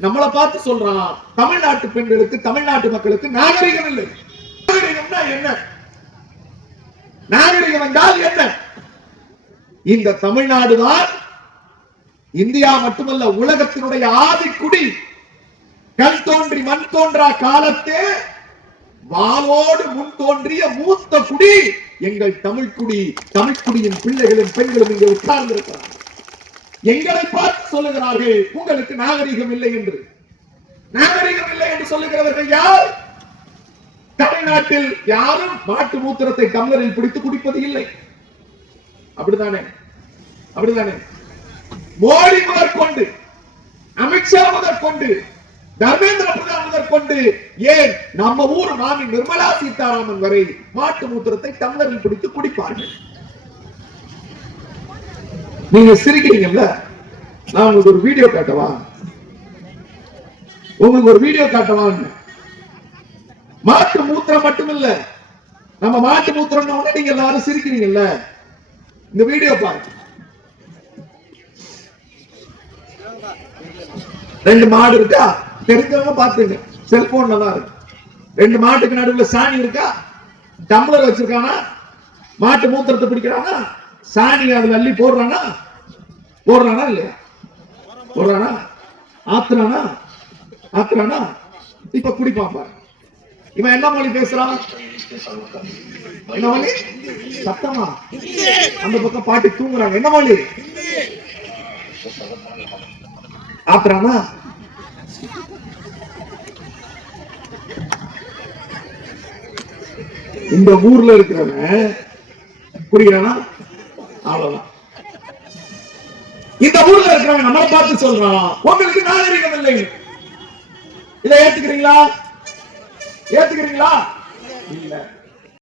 நம்மளை பார்த்து சொல்றான் தமிழ்நாட்டு பெண்களுக்கு தமிழ்நாட்டு மக்களுக்கு நாகரிகம் இல்லை. நாகரிகம்னா என்ன? நாகரிகம் என்றால் என்ன? இந்த தமிழ்நாடுதான் இந்தியா மட்டுமல்ல உலகத்தினுடைய ஆதிக்குடி. கல் தோன்றி மண் தோன்றா காலத்தே வாளோடு முன் தோன்றிய மூத்த குடி. எங்கள் தமிழ் குடி தமிழ் குடியின் பிள்ளைகளும் பெண்களும் இங்கே உட்கார்ந்திருக்கிறார்கள். எங்களை பார்த்து சொல்லுகிறார்கள் உங்களுக்கு நாகரிகம் இல்லை என்று. நாகரிகம் இல்லை என்று சொல்லுகிறவர்கள் யார்? தமிழ்நாட்டில் யாரும் மாட்டு மூத்திரத்தை டம்ளரில் பிடித்து குடிப்பது இல்லை. அப்படிதானே அப்படிதானே மோடி முதற்கொண்டு அமித்ஷா முதற்கொண்டு தர்மேந்திர பிரதான் முதற்கொண்டு ஏன் நம்ம ஊர் மாமி நிர்மலா சீதாராமன் வரை மாட்டு மூத்திரத்தை டம்ளரில் பிடித்து குடிப்பார்கள்? நீங்க சிரிக்கிறீங்கல்ல? நான் உங்களுக்கு ஒரு வீடியோ காட்டவா? உங்களுக்கு ஒரு வீடியோ காட்டவான்னு. மாட்டு மூத்திரம் மட்டும் இல்ல நம்ம மாட்டு மூத்திரம் நீங்க எல்லாரும் சிரிக்கிறீங்கல்ல? இந்த வீடியோ பாருங்க. ரெண்டு மாடு இருக்கா? தெரிஞ்சவங்க பாத்துங்க செல்போன்ல தான் இருக்கு. ரெண்டு மாட்டுக்கு நடுவுல சாணி இருக்கா? டம்ளர் வச்சிருக்கானா? மாட்டு மூத்திரத்தை பிடிக்கிறானா? சாணி அதுல அள்ளி போடுறானா? போடுறானா இல்லையா? போடுறானா? ஆத்துறானா? ஆத்துறானா? இப்ப குடிப்பான் இவன் என்ன மொழி பேசுறான்? என்ன மொழி? சத்தமா? அந்த பக்கம் பாட்டி தூங்குறாங்க. என்ன மொழி? ஆத்துறானா? இந்த ஊர்ல இருக்கிறவன் குடிக்கிறானா அவ்வளவுதான். இந்த ஊர்ல இருக்கிறவங்க நம்மளை பார்த்து சொல்றான். உங்களுக்கு நாகரிகம் இல்லை இதை ஏத்துக்கிறீங்களா? ஏத்துக்கிறீங்களா? இல்ல.